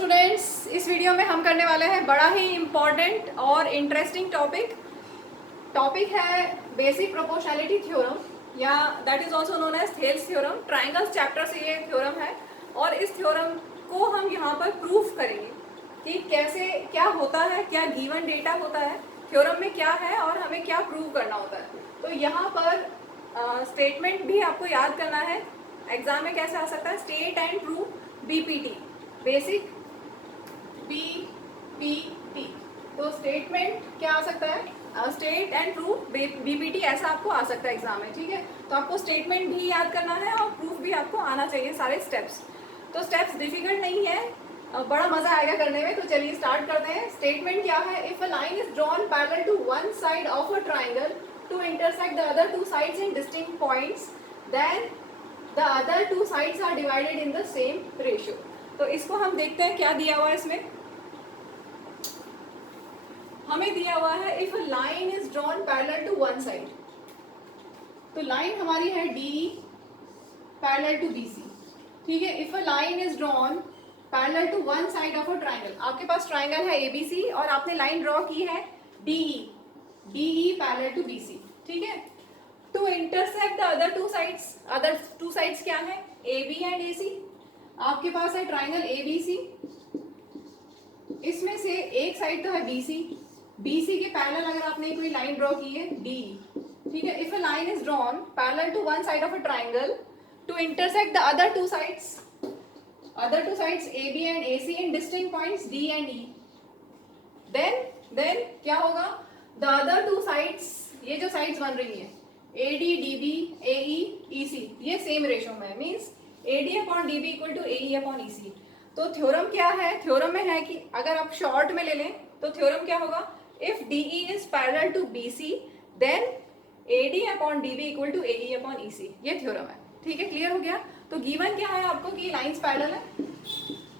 Students, इस video में हम करने वाले हैं बड़ा ही इम्पॉर्टेंट और इंटरेस्टिंग टॉपिक है बेसिक प्रोपोर्शनैलिटी थ्योरम, या that is also known as Thales theorem. Triangles chapter से ये थ्योरम है और इस थ्योरम को हम यहाँ पर प्रूफ करेंगे कि कैसे क्या होता है, क्या गिवन डेटा होता है, थ्योरम में क्या है और हमें क्या प्रूव करना होता है। तो यहाँ पर स्टेटमेंट भी आपको याद करना है, एग्जाम में कैसे आ सकता है, state and prove BPT, basic BPT. तो स्टेटमेंट क्या आ सकता है, स्टेट एंड प्रूफ बीपीटी, ऐसा आपको आ सकता है एग्जाम में। ठीक है, तो आपको स्टेटमेंट भी याद करना है और प्रूफ भी आपको आना चाहिए, सारे स्टेप्स। तो स्टेप्स डिफिकल्ट नहीं है, बड़ा मजा आएगा करने में। तो चलिए स्टार्ट करते हैं। स्टेटमेंट क्या है, if a line is drawn parallel to one side of a triangle to intersect the other two sides in distinct points, then the other two sides are divided in the same ratio. तो इसको हम देखते हैं क्या दिया हुआ है इसमें। हमें दिया हुआ है if a line is drawn parallel to one side, तो लाइन हमारी है डी पैरेलल टू बीसी। ठीक है, if a line is drawn parallel to one side of a triangle, आपके पास ट्राइंगल है एबीसी और आपने लाइन ड्रॉ की है डीई पैरेलल टू बीसी। ठीक है, to intersect the other two sides क्या है, AB एंड AC। आपके पास है ट्राइंगल ABC, इसमें से एक साइड तो है BC के पैरेलल अगर आपने कोई लाइन ड्रॉ की है DE। ठीक है, if a line is drawn parallel to one side of a triangle to intersect the other two sides AB and AC in distinct points D and E, then क्या होगा, the other two sides, ये जो sides बन रही है AD DB AE EC, ये same ratio में है, means AD upon DB equal to AE upon EC। तो थ्योरम क्या है, थ्योरम में है कि अगर आप शॉर्ट में ले लें तो थ्योरम क्या होगा, if DE is parallel to BC then AD upon DB equal to AE upon EC, ये थ्योरम है। ठीक है, क्लियर हो गया। तो गिवन क्या है आपको कि लाइंस पैरेलल है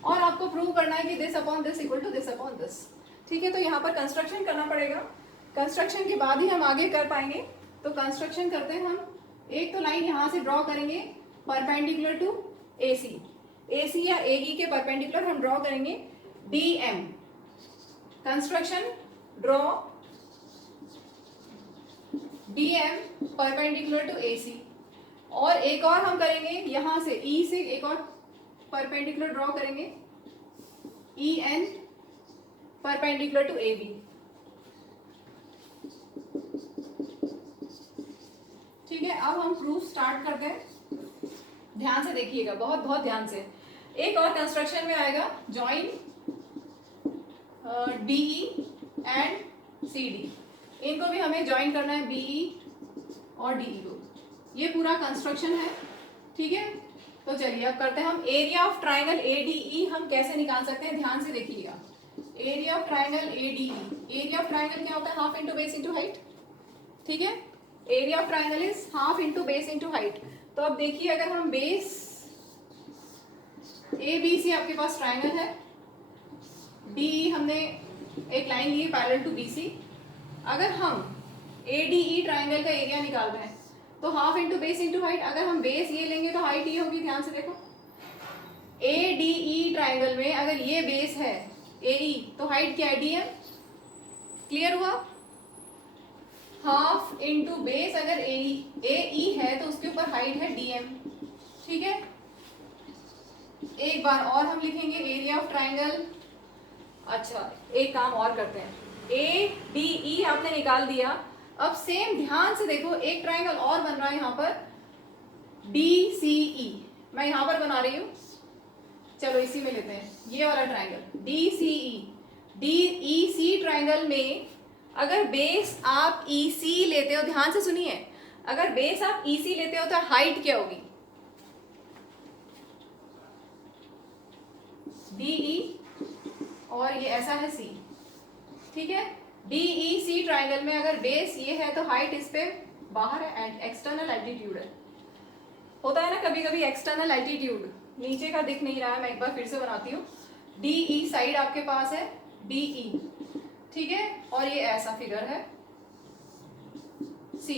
और आपको प्रूव करना है कि this upon this equal to this upon this. ठीक है, तो यहाँ पर कंस्ट्रक्शन करना पड़ेगा, कंस्ट्रक्शन के बाद ही हम आगे कर पाएंगे। तो कंस्ट्रक्शन करते हैं हम। एक तो लाइन यहाँ से ड्रॉ करेंगे परपेंडिकुलर टू AC या AE के परपेंडिकुलर हम ड्रॉ करेंगे DM। Construction draw DM perpendicular to AC। और एक और हम करेंगे यहाँ से E से एक और परपेंडिकुलर ड्रॉ करेंगे EN परपेंडिकुलर टू AB। ठीक है, अब हम प्रूफ स्टार्ट करते हैं। ध्यान से देखिएगा, बहुत ध्यान से। एक और कंस्ट्रक्शन में आएगा जॉइन DE एंड CD, इनको भी हमें ज्वाइन करना है BE और DE को। ये पूरा कंस्ट्रक्शन है। ठीक है, तो चलिए अब करते हैं हम। एरिया ऑफ ट्राइंगल ADE हम कैसे निकाल सकते हैं, ध्यान से देखिएगा। Area of triangle ADE, area of triangle क्या होता है, half into base into height. ठीक है, area of triangle is half into base into height. तो अब देखिए, अगर हम बेस ABC आपके पास ट्राइंगल है, DE हमने एक लाइन ली पैरेलल टू BC, अगर हम ADE ट्राइंगल का एरिया निकालते हैं तो half into base into height. अगर हम बेस ये लेंगे तो हाइट ये होगी, ध्यान से देखो। ADE ट्राइंगल में अगर ये बेस है AE तो हाइट क्या है DM। क्लियर हुआ, हाफ इंटू बेस अगर AE है तो उसके ऊपर हाइट है DM। ठीक है, एक बार और हम लिखेंगे एरिया ऑफ ट्राइंगल। अच्छा, एक काम और करते हैं, ADE आपने निकाल दिया, अब सेम ध्यान से देखो, एक ट्राइंगल और बन रहा है यहाँ पर DCE, मैं यहाँ पर बना रही हूँ, चलो इसी में लेते हैं ये वाला ट्राइंगल DEC ट्राइंगल में अगर बेस आप EC लेते हो, ध्यान से सुनिए, अगर बेस आप EC लेते हो तो हाइट क्या होगी, DE और ये ऐसा है C। ठीक है, DEC ट्राइंगल में अगर बेस ये है तो हाइट इस पे बाहर है, एक्सटर्नल एल्टीट्यूड है। होता है ना कभी कभी एक्सटर्नल एल्टीट्यूड, नीचे का दिख नहीं रहा है, मैं एक बार फिर से बनाती हूँ। DE साइड आपके पास है DE, ठीक है, और ये ऐसा फिगर है C,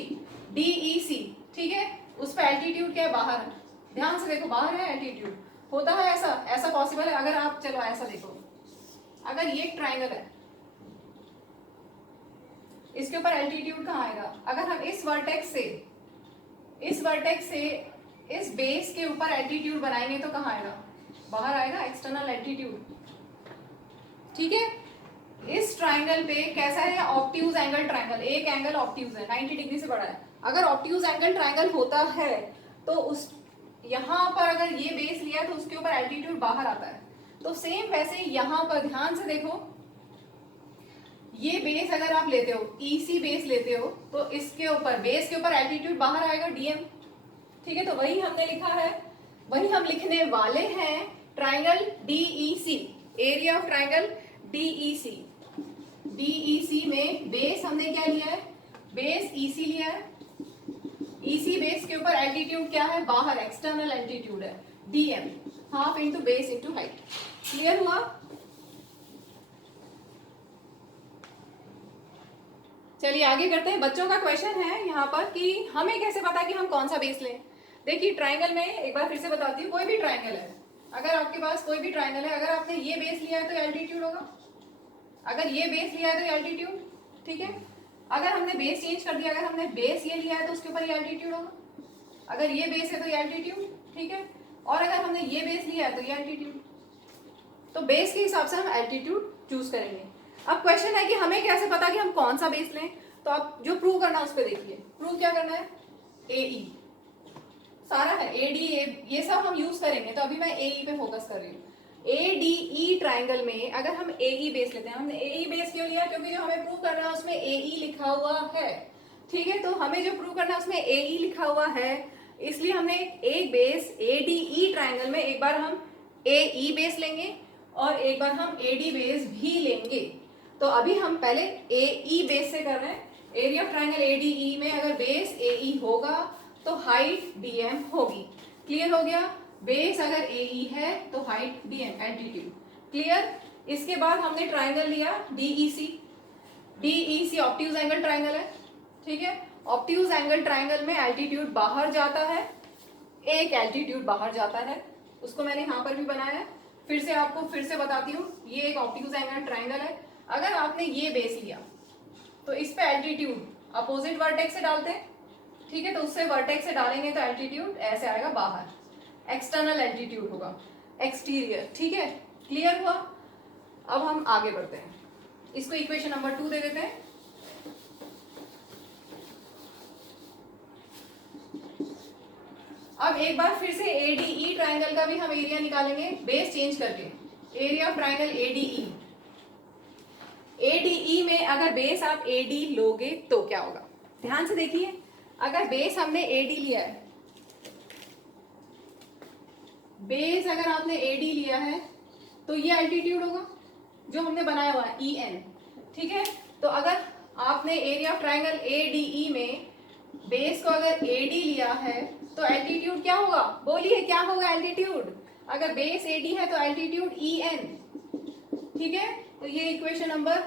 DEC। ठीक है, उस पर एल्टीट्यूड क्या है, बाहर है, ध्यान से देखो, बाहर है एल्टीट्यूड, होता है ऐसा, ऐसा पॉसिबल है? अगर आप चलो ऐसा देखो, अगर ये एक ट्राइंगल है, इसके ऊपर एल्टीट्यूड कहाँ आएगा? अगर हम इस वर्टेक्स से इस बेस के ऊपर एल्टीट्यूड बनाएंगे तो कहाँ आएगा? बाहर आएगा, एक्सटर्नल एल्टीट्यूड। ठीक है, इस ट्राइंगल पे कैसा है? ऑब्ट्यूज एंगल ट्राइंगल, एक एंगल ऑब्ट्यूज है, 90 डिग्री से बड़ा है। अगर ऑब्ट्यूज एंगल ट्राइंगल होता है तो उस यहाँ पर अगर ये बेस लिया तो उसके ऊपर एल्टीट्यूड बाहर आता है। तो सेम वैसे यहाँ पर ध्यान से देखो, ये बेस अगर आप लेते हो, ईसी बेस लेते हो, तो इसके ऊपर बेस के ऊपर एल्टीट्यूड बाहर आएगा, डीएम। ठीक है, तो वही हमने लिखा है, वही हम लिखने वाले हैं। Triangle DEC, area of triangle DEC. DEC में बेस हमने क्या लिया है? बेस ईसी लिया है। ईसी बेस के ऊपर एल्टीट्यूड क्या है? बाहर, एक्सटर्नल एल्टीट्यूड है, DM, half into base into height. Clear हुआ? चलिए आगे करते हैं। बच्चों का क्वेश्चन है यहाँ पर कि हमें कैसे पता कि हम कौन सा बेस लें। देखिए ट्राइंगल में एक बार फिर से बताती हूँ, कोई भी ट्राइंगल है, अगर आपके पास कोई भी ट्राइंगल है, अगर आपने ये बेस लिया है तो एल्टीट्यूड होगा, अगर ये बेस लिया है तो एल्टीट्यूड। ठीक है, अगर हमने बेस चेंज कर दिया, अगर हमने बेस ये लिया है तो उसके ऊपर ये एल्टीट्यूड होगा, अगर ये बेस है तो ये एल्टीट्यूड। ठीक है, और अगर हमने ये बेस लिया है तो ये एल्टीट्यूड। तो बेस के हिसाब से हम एल्टीट्यूड चूज करेंगे। अब क्वेश्चन है कि हमें कैसे पता कि हम कौन सा बेस लें। तो आप जो प्रूव करना है उस पर देखिए, प्रूव क्या करना है? एई सारा है, एडी ये सब हम यूज करेंगे, तो अभी मैं एई पे फोकस कर रही हूँ। एडीई ट्राइंगल में अगर हम एई बेस लेते हैं, हमने एई बेस क्यों लिया? क्योंकि जो हमें प्रूव करना है उसमें एई लिखा हुआ है। ठीक है, तो हमें जो प्रूव करना है उसमें एई लिखा हुआ है, इसलिए हमने एक बेस एडीई ट्राइंगल में एक बार हम एई बेस लेंगे और एक बार हम एडी बेस भी लेंगे। तो अभी हम पहले एई बेस से कर रहे हैं। एरिया ऑफ ट्राइंगल एडीई में अगर बेस एई होगा तो हाइट डीएम होगी। क्लियर हो गया? बेस अगर एई है तो हाइट डीएम, एल्टीट्यूड। क्लियर? इसके बाद हमने ट्राइंगल लिया DEC. DEC obtuse angle triangle है। ठीक है, ऑब्ट्यूज एंगल ट्राइंगल में एल्टीट्यूड बाहर जाता है, एक एल्टीट्यूड बाहर जाता है, उसको मैंने यहाँ पर भी बनाया है। फिर से आपको फिर से बताती हूँ, ये एक ऑब्ट्यूज एंगल ट्राइंगल है। अगर आपने ये बेस लिया तो इस पे एल्टीट्यूड अपोजिट वर्टेक्स से डालते हैं। ठीक है, तो उससे वर्टेक्स से डालेंगे तो एल्टीट्यूड ऐसे आएगा बाहर, एक्सटर्नल एल्टीट्यूड होगा, एक्सटीरियर। ठीक है, क्लियर हुआ? अब हम आगे बढ़ते हैं, इसको इक्वेशन नंबर 2 दे देते हैं। अब एक बार फिर से एडीई ट्राइंगल का भी हम एरिया निकालेंगे बेस चेंज करके। Area of triangle ADE, ADE में अगर बेस आप एडी लोगे तो क्या होगा? ध्यान से देखिए, अगर बेस हमने एडी लिया है, बेस अगर आपने एडी लिया है तो ये एल्टीट्यूड होगा जो हमने बनाया हुआ है EN। ठीक है, तो अगर आपने एरिया ऑफ ट्राइंगल एडीई में बेस को अगर एडी लिया है तो एल्टीट्यूड क्या होगा? बोलिए क्या होगा एल्टीट्यूड? अगर बेस एडी है तो एल्टीट्यूड EN। ठीक है, तो ये इक्वेशन नंबर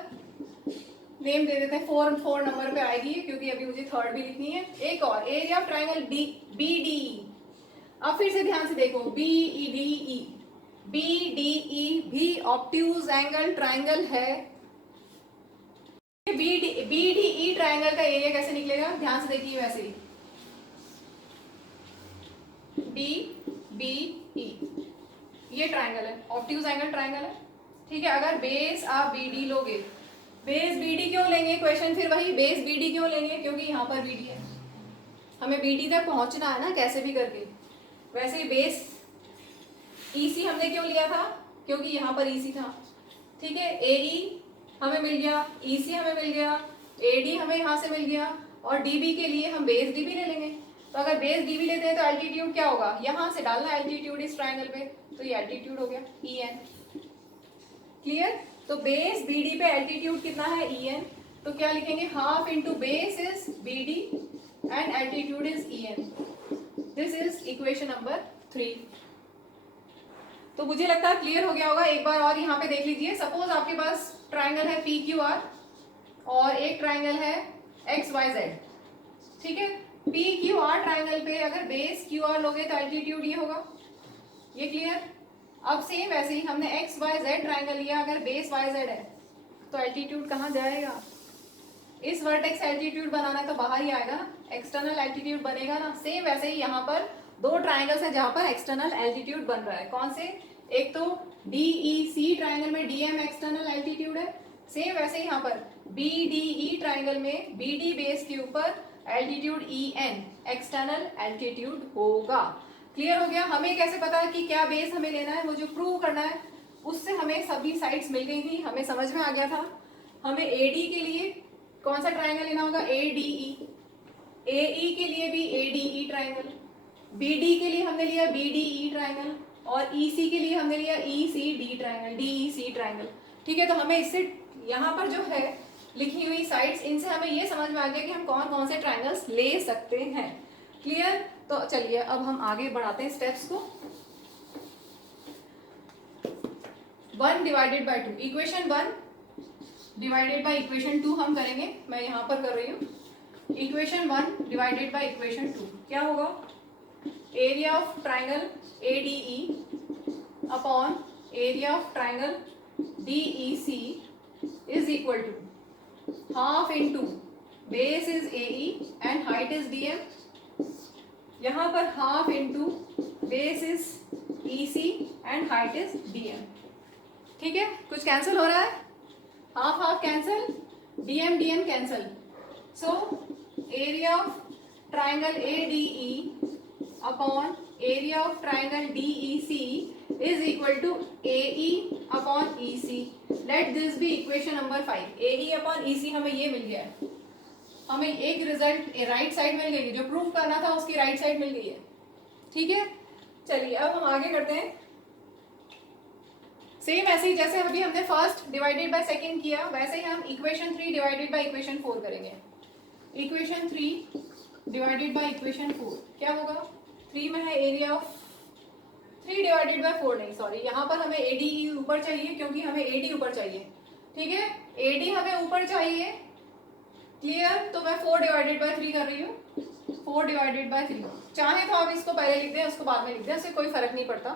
नेम दे देते हैं, 4 नंबर पे आएगी क्योंकि अभी मुझे थर्ड भी लिखनी है। एक और एरिया ऑफ ट्राइंगल BDE। अब फिर से ध्यान से देखो, BDE, BDE भी ऑब्ट्यूज एंगल ट्राइंगल है। BDE ट्राइंगल का एरिया कैसे निकलेगा? ध्यान से देखिए, वैसे ही DBE ये ट्राइंगल है, ऑब्ट्यूज एंगल ट्राइंगल है। ठीक है, अगर बेस आप BD लोगे, बेस BD क्यों लेंगे? क्वेश्चन फिर वही, बेस BD क्यों लेंगे? क्योंकि यहाँ पर BD है, हमें BD तक पहुंचना है ना कैसे भी करके। वैसे ही बेस EC हमने क्यों लिया था? क्योंकि यहाँ पर EC था। ठीक है, AE हमें मिल गया, EC हमें मिल गया, AD हमें यहाँ से मिल गया, और DB के लिए हम बेस DB ले लेंगे। तो अगर बेस DB लेते हैं तो एल्टीट्यूड क्या होगा? यहाँ से डालना एल्टीट्यूड इस ट्राइंगल पे, तो ये एल्टीट्यूड हो गया EN। क्लियर? तो बेस BD पे एल्टीट्यूड कितना है? EN। तो क्या लिखेंगे? Half into base is BD and altitude is EN। This is equation number 3। तो मुझे लगता है क्लियर हो गया होगा। एक बार और यहाँ पे देख लीजिए, सपोज आपके पास ट्राइंगल है PQR और एक ट्राइंगल है XYZ। ठीक है, PQR ट्राइंगल पे अगर बेस QR लोगे तो एल्टीट्यूड ये होगा। ये क्लियर? अब सेम वैसे ही हमने एक्स वाई जेड ट्राइंगल लिया, अगर बेस वाई जेड है तो एल्टीट्यूड कहाँ जाएगा? इस वर्टेक्स एल्टीट्यूड बनाना है तो बाहर ही आएगा ना, एक्सटर्नल एल्टीट्यूड बनेगा ना। सेम वैसे ही यहाँ पर दो ट्राइंगल्स है जहाँ पर एक्सटर्नल एल्टीट्यूड बन रहा है। कौन से? एक तो DEC ट्राइंगल में DM एक्सटर्नल एल्टीट्यूड है, सेम वैसे ही यहाँ पर BDE ट्राइंगल में BD बेस के ऊपर एल्टीट्यूड EN एक्सटर्नल एल्टीट्यूड होगा। क्लियर हो गया? हमें कैसे पता है कि क्या बेस हमें लेना है, वो जो प्रूव करना है उससे हमें सभी साइड्स मिल गई थी, हमें समझ में आ गया था। हमें AD के लिए कौन सा ट्राइंगल लेना होगा? ADE। AE के लिए भी ADE ट्राइंगल, BD के लिए हमने लिया BDE ट्राइंगल, और EC के लिए हमने लिया ECD ट्राइंगल, DEC ट्राइंगल। ठीक है, तो हमें इससे यहाँ पर जो है लिखी हुई साइड्स, इनसे हमें ये समझ में आ गया कि हम कौन कौन से ट्राइंगल्स ले सकते हैं। क्लियर? तो चलिए अब हम आगे बढ़ाते हैं स्टेप्स को। 1 divided by 2, equation 1 divided by equation 2 हम करेंगे। मैं यहाँ पर कर रही हूँ इक्वेशन 1 डिवाइडेड बाय इक्वेशन 2। क्या होगा? Area of triangle ADE upon area of triangle DEC is equal to half into base is AE and height is DM। यहाँ पर half into base is EC and height is DM। ठीक है, कुछ cancel हो रहा है? Half half cancel, DM DM cancel. So area of triangle ADE upon area of triangle DEC is equal to AE upon EC. Let this be equation number 5. AE upon EC हमें ये मिल गया है, हमें एक result right side मिल गई है, जो proof करना था उसकी राइट साइड मिल गई है। ठीक है, चलिए अब हम आगे करते हैं। सेम ऐसे ही जैसे अभी हमने फर्स्ट डिवाइडेड बाय सेकंड किया, वैसे ही हम इक्वेशन 3 डिवाइडेड बाय इक्वेशन 4 करेंगे। इक्वेशन 3 डिवाइडेड बाय इक्वेशन 4 क्या होगा? 3 में है एरिया ऑफ 3 डिवाइडेड बाय 4 नहीं, सॉरी, यहाँ पर हमें ADE ऊपर चाहिए क्योंकि हमें AD ऊपर चाहिए। ठीक है, AD हमें ऊपर चाहिए। क्लियर? तो मैं 4 डिवाइडेड बाय 3 कर रही हूँ, 4 डिवाइडेड बाय 3। चाहे तो आप इसको पहले लिख दें, उसको बाद में लिख दें, उससे कोई फर्क नहीं पड़ता।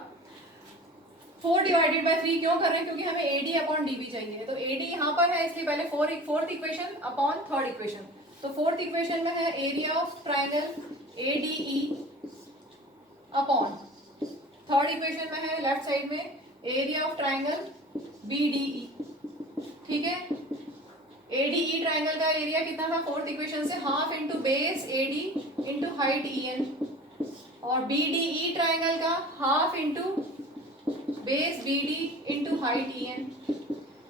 4 डिवाइडेड बाय 3 क्यों कर रहे हैं? क्योंकि हमें AD अपॉन DB चाहिए। तो AD यहाँ पर है, इसलिए पहले fourth equation upon third equation. तो फोर्थ इक्वेशन में है area of triangle ADE upon third equation में है लेफ्ट साइड में एरिया ऑफ ट्राइंगल BDE। ठीक है, ADE ट्राइंगल का एरिया कितना था फोर्थ इक्वेशन से? Half into base AD into height EN, और BDE ट्राइंगल का half into base BD into height EN।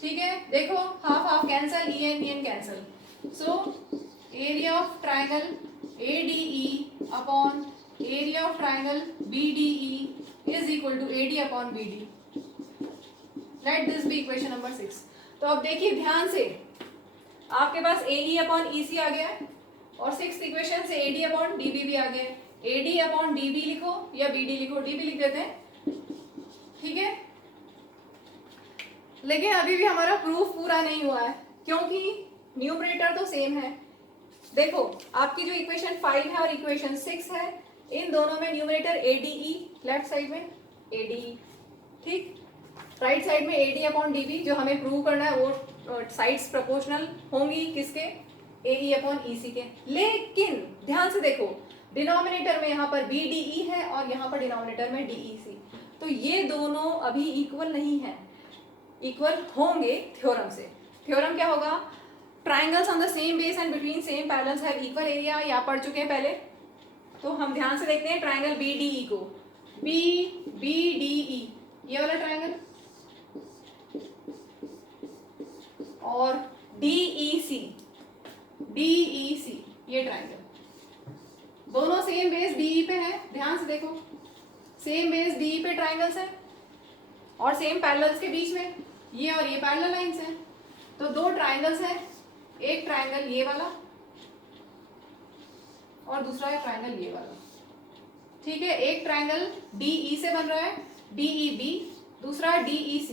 ठीक है, देखो half half cancel, EN cancel. So area of triangle ADE upon area of triangle BDE is equal to AD upon BD. Let this be equation number 6. तो अब देखिए ध्यान से, आपके पास AE upon EC आ गया है और 6th इक्वेशन से AD upon DB भी आ गया है। AD upon DB लिखो या BD लिखो, DB लिख देते हैं। ठीक है, लेकिन अभी भी हमारा प्रूफ पूरा नहीं हुआ है क्योंकि न्यूमरेटर तो सेम है। देखो आपकी जो इक्वेशन 5 है और इक्वेशन 6 है, इन दोनों में न्यूमरेटर ADE, लेफ्ट साइड में ADE, ठीक, राइट साइड में AD अपॉन DB। जो हमें प्रूव करना है वो साइड्स प्रोपोर्शनल होंगी किसके? AE अपॉन EC के। लेकिन ध्यान से देखो, डिनोमिनेटर में यहाँ पर BDE है और यहाँ पर डिनोमिनेटर में DEC, तो ये दोनों अभी इक्वल नहीं है। इक्वल होंगे थ्योरम से। थ्योरम क्या होगा? Triangles on the same base and between same parallels have equal area, या पढ़ चुके हैं पहले। तो हम ध्यान से देखते हैं ट्राइंगल BDE को, BDE ये वाला ट्राइंगल, और DEC ये ट्राइंगल, दोनों सेम बेस DE पे है। ध्यान से देखो, सेम बेस DE पे ट्राइंगल्स है और सेम पैरेलल्स के बीच में ये और ये पैरेलल लाइंस हैं। तो दो ट्राइंगल्स हैं, एक ट्राइंगल ये वाला और दूसरा है ट्राइंगल ये वाला। ठीक है, एक ट्राइंगल DE से बन रहा है, DEB, दूसरा DEC,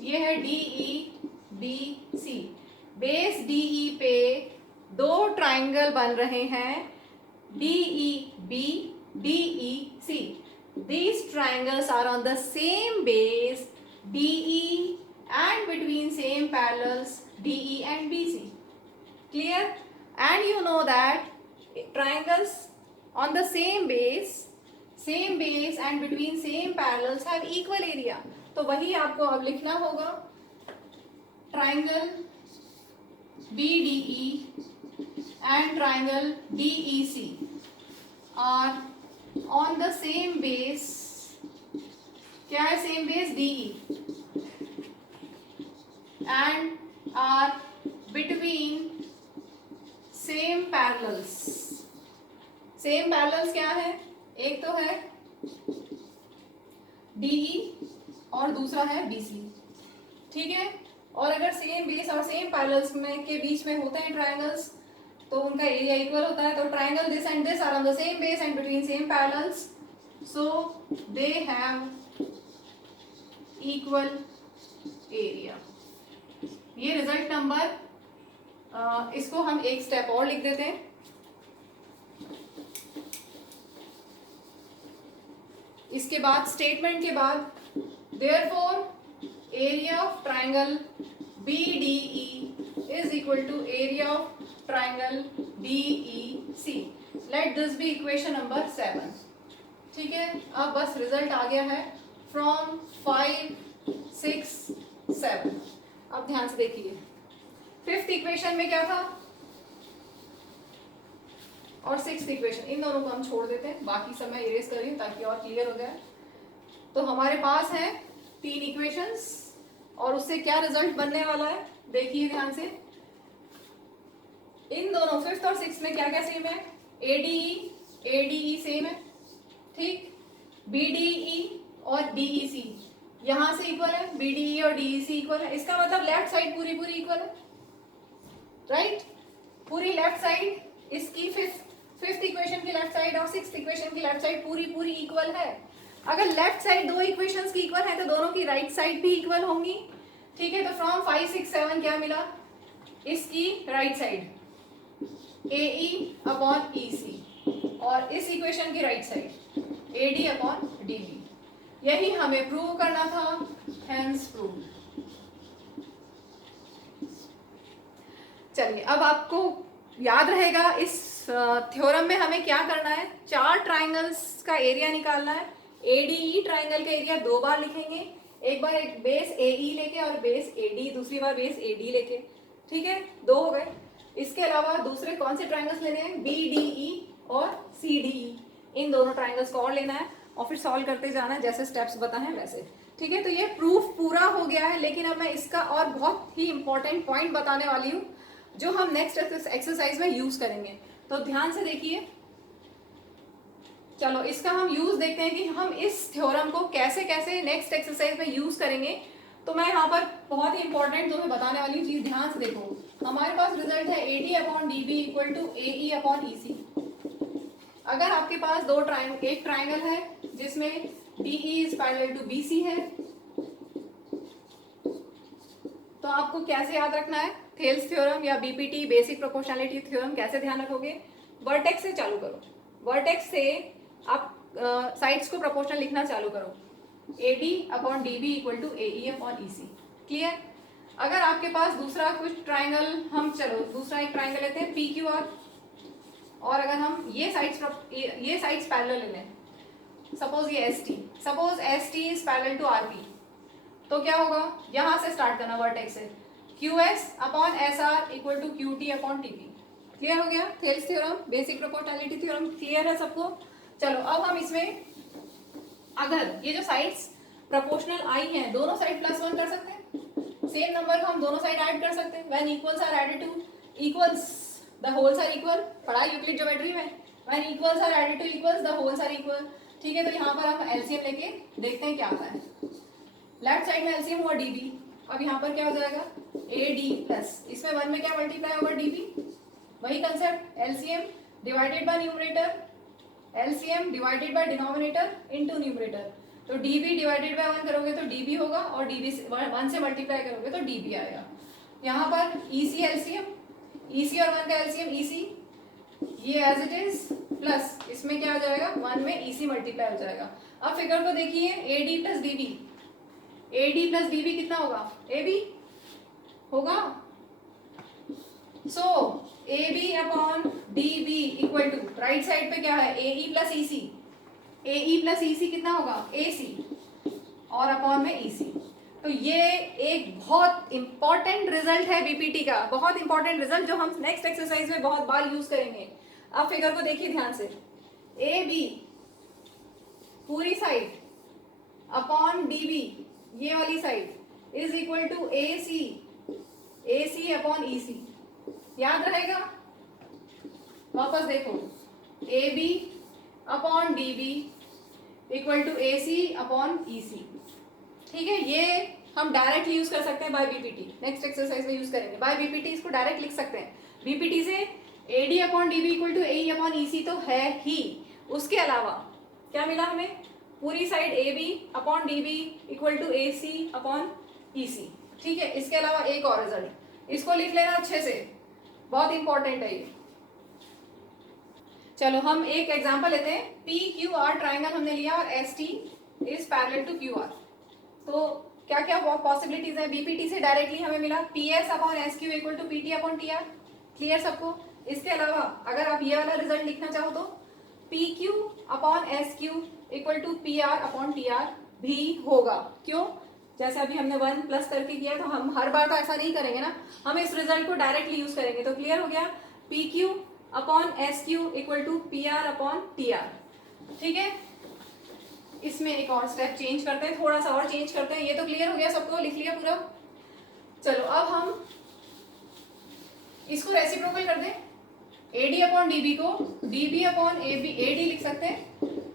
ये है DEBC। बेस DE पे दो ट्राइंगल बन रहे हैं, DEB DEC। these triangles are on the same base DE and between same parallels DE and BC. Clear? And you know that triangles on the same base and between same parallels have equal area. तो वही आपको अब लिखना होगा, triangle BDE and triangle DEC are on the same base. क्या है same base? DE, and are between same parallels. same parallels क्या है? एक तो है DE और दूसरा है BC. ठीक है? और अगर सेम बेस और सेम पैरेलल्स में के बीच में होते हैं ट्रायंगल्स तो उनका एरिया इक्वल होता है. तो triangle this and this are on the same base and between same parallels, so they have equal area. ये रिजल्ट नंबर, इसको हम एक स्टेप और लिख देते हैं. इसके बाद स्टेटमेंट के बाद therefore area of triangle BDE is equal to area of triangle DEC. Let this be equation number 7. ठीक है, अब बस रिजल्ट आ गया है from 5, 6, 7. अब ध्यान से देखिए, फिफ्थ इक्वेशन में क्या था और सिक्स्थ इक्वेशन, इन दोनों को हम छोड़ देते हैं, बाकी सब मैं इरेज कर रही हूँ ताकि और क्लियर हो जाए. तो हमारे पास है 3 इक्वेशंस और उससे क्या रिजल्ट बनने वाला है देखिए ध्यान से. इन दोनों फिफ्थ और सिक्स्थ में क्या क्या सेम है? ADE सेम है, ठीक. BDE और DEC यहां से इक्वल है, BDE और DEC इक्वल है. इसका मतलब लेफ्ट साइड पूरी इक्वल है, राइट. पूरी लेफ्ट साइड इसकी फिफ्थ इक्वेशन की लेफ्ट साइड और सिक्स्थ इक्वेशन की लेफ्ट साइड पूरी इक्वल है. अगर लेफ्ट साइड दो इक्वेशंस की इक्वल है तो दोनों की राइट साइड भी इक्वल होंगी. ठीक है, तो फ्रॉम 5, 6, 7 क्या मिला? इसकी right side AE upon EC और इस इक्वेशन की right side AD upon DB. यही हमें प्रूव करना था, हेंस प्रूव. चलिए, अब आपको याद रहेगा इस थ्योरम में हमें क्या करना है. 4 ट्राइंगल्स का एरिया निकालना है. ADE ट्राइंगल का एरिया 2 बार लिखेंगे, एक बार एक बेस AE लेके और बेस AD, दूसरी बार बेस AD लेके. ठीक है, 2 हो गए. इसके अलावा दूसरे कौन से ट्राइंगल्स लेने हैं? BDE और CDE. इन दोनों ट्राइंगल्स को और लेना है और फिर सॉल्व करते जाना है जैसे स्टेप्स बताए हैं वैसे. ठीक है, तो ये प्रूफ पूरा हो गया है, लेकिन अब मैं इसका और बहुत ही इंपॉर्टेंट पॉइंट बताने वाली हूँ जो हम नेक्स्ट एक्सरसाइज में यूज करेंगे. तो ध्यान से देखिए. चलो, इसका हम यूज देखते हैं कि हम इस थ्योरम को कैसे नेक्स्ट एक्सरसाइज में यूज करेंगे. तो मैं यहाँ पर बहुत ही इंपॉर्टेंट जो मैं बताने वाली हूँ चीज ध्यान से देखो. हमारे पास रिजल्ट है AD upon DB equal to AE upon EC. अगर आपके पास एक ट्राइंगल है जिसमें DE is parallel to BC है, तो आपको कैसे याद रखना है? थेल्स थ्योरम या BPT बेसिक प्रोपोर्शनैलिटी थ्योरम कैसे ध्यान रखोगे? वर्टेक्स से चालू करो. वर्टेक्स से आप साइड्स को प्रोपोर्शनल लिखना चालू करो. AD upon DB equal to AE upon EC. Clear? अगर आपके पास दूसरा कुछ ट्राइंगल, हम चलो दूसरा एक ट्राइंगल लेते हैं PQR, और अगर हम ये साइड्स पैरेलल ले लें, सपोज ये ST is parallel to RP, तो क्या होगा? यहां से स्टार्ट करना वर्टेक्स से. QS upon SR equal to QT upon TP. Clear हो गया? Thales theorem, basic proportionality theorem clear है सबको? चलो, अब हम इसमें अगर ये जो साइड्स प्रोपोर्शनल आई हैं, दोनों साइड +1 कर सकते हैं. सेम नंबर को हम दोनों साइड ऐड कर सकते हैं. When equals are added to equals the wholes are equal. पढ़ा यूक्लिड ज्योमेट्री में, when equals are added to equals the wholes are equal. ठीक है, तो यहाँ पर हम एलसीएम लेके देखते हैं क्या आता है. लेफ्ट साइड में एलसीएम हुआ DB. अब यहाँ पर क्या हो जाएगा? AD प्लस इसमें 1 में क्या मल्टीप्लाई होगा? DB. वही concept, LCM divided by numerator, LCM divided by denominator into numerator. तो DB डिवाइडेड बाय 1 करोगे तो DB होगा और DB 1 से मल्टीप्लाई करोगे तो DB आएगा. यहाँ पर EC एलसीएम, EC और 1 का एलसीएम EC, ये एज इट इज प्लस इसमें क्या आ जाएगा, 1 में EC मल्टीप्लाई हो जाएगा। अब फिगर को देखिए, AD plus DB, AD plus DB कितना होगा, AB होगा। सो AB upon DB equal to right side पे क्या है, AE plus EC, AE plus EC कितना होगा, AC और अपॉन में EC। तो ये एक बहुत इंपॉर्टेंट रिजल्ट है बीपीटी का, बहुत इंपॉर्टेंट रिजल्ट जो हम नेक्स्ट एक्सरसाइज में बहुत बार यूज करेंगे। अब फिगर को देखिए ध्यान से, AB पूरी साइड अपॉन DB ये वाली side is equal to AC upon EC, याद रहेगा। वापस देखो, AB upon DB equal to AC upon EC, ठीक है। ये हम डायरेक्टली यूज कर सकते हैं बाय बीपीटी, नेक्स्ट एक्सरसाइज में यूज करेंगे बाय बीपीटी, इसको डायरेक्ट लिख सकते हैं। बीपीटी से AD upon DB equal to AE upon EC तो है ही, उसके अलावा क्या मिला हमें, पूरी side AB upon DB equal to AC upon EC, ठीक है। इसके अलावा एक और रिजल्ट, इसको लिख लेना अच्छे से, बहुत इंपॉर्टेंट है ये। चलो हम एक एग्जांपल लेते हैं, PQR ट्राइंगल हमने लिया और ST is parallel to QR। तो क्या क्या पॉसिबिलिटीज है, बीपीटी से डायरेक्टली हमें मिला PS upon SQ equal to PT upon TR, clear सबको। इसके अलावा अगर आप ये वाला रिजल्ट लिखना चाहो तो PQ upon SQ equal to PR upon TR भी होगा। क्यों, जैसे अभी हमने 1 प्लस करके किया, तो हम हर बार तो ऐसा नहीं करेंगे ना, हम इस रिजल्ट को डायरेक्टली यूज करेंगे। तो क्लियर हो गया, PQ upon SQ equal to PR upon TR, ठीक है। इसमें एक और स्टेप चेंज करते हैं, थोड़ा सा और चेंज करते हैं। ये तो क्लियर हो गया सबको, लिख लिया पूरा। चलो अब हम इसको रेसिप्रोकल कर दें, AD अपॉन DB को DB अपॉन AD लिख सकते हैं,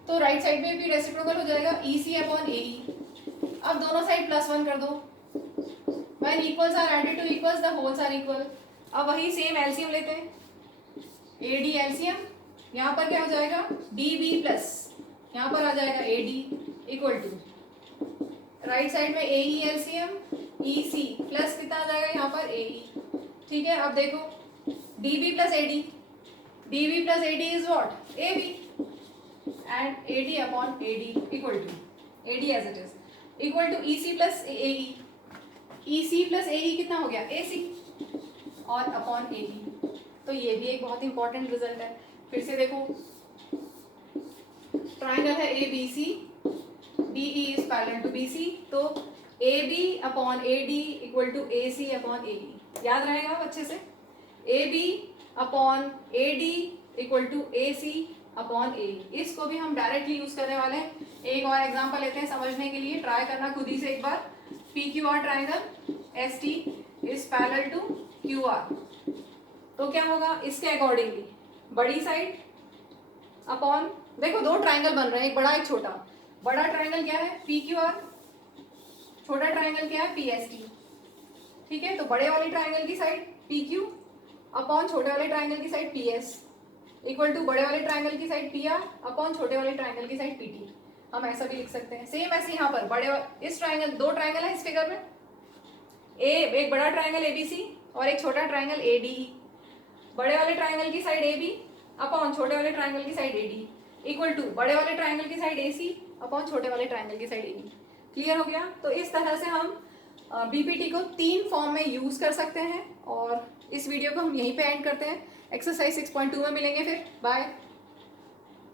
तो राइट साइड में भी रेसिप्रोकल हो जाएगा, EC अपॉन AE। अब दोनों साइड +1 कर दो, when equals are added to equals the wholes are equal. अब वही सेम एलसीएम लेते हैं, AD एलसीएम, यहाँ पर क्या हो जाएगा, DB प्लस यहाँ पर आ जाएगा AD equal to right side में AE एलसीएम EC प्लस कितना आ जाएगा यहाँ पर AE, ठीक है। अब देखो DB plus AD is what, AB and AD upon AD equal to AD as it is equal to EC plus AE कितना हो गया, AC और अपॉन AE। तो ये भी एक बहुत इंपॉर्टेंट रिजल्ट है। फिर से देखो, ट्राइंगल है ABC, DE is parallel to BC, तो AB upon AD equal to AC upon AE, याद रहेगा अच्छे से। AB upon AD equal to AC upon AE, इसको भी हम डायरेक्टली यूज करने वाले हैं। एक और एग्जांपल लेते हैं समझने के लिए, ट्राई करना खुद ही से एक बार। PQR triangle ST is parallel to QR, तो क्या होगा, इसके अकॉर्डिंगली बड़ी साइड अपॉन, देखो दो ट्राइंगल बन रहे हैं, एक बड़ा एक छोटा। बड़ा ट्राइंगल क्या है, PQR, छोटा ट्राइंगल क्या है, PST, ठीक है। तो बड़े वाले ट्राइंगल की साइड PQ अपॉन छोटे वाले ट्राइंगल की साइड PS इक्वल टू बड़े वाले ट्राइंगल की साइड PR अपॉन छोटे वाले ट्राइंगल की साइड PT। हम ऐसा भी लिख सकते हैं। सेम ऐसे यहाँ पर इस ट्राइंगल, दो ट्राइंगल है इस फिगर में, एक बड़ा ट्राइंगल ABC और एक छोटा ट्राइंगल ADE। बड़े वाले ट्राइंगल की साइड AB अपॉन छोटे वाले ट्राइंगल की साइड AD इक्वल टू बड़े वाले ट्राइंगल की साइड AC अपॉन छोटे वाले ट्राइंगल की साइड AD। क्लियर हो गया। तो इस तरह से हम बीपीटी को 3 फॉर्म में यूज कर सकते हैं। और इस वीडियो को हम यहीं पे एंड करते हैं। एक्सरसाइज 6.2 में मिलेंगे फिर। बाय।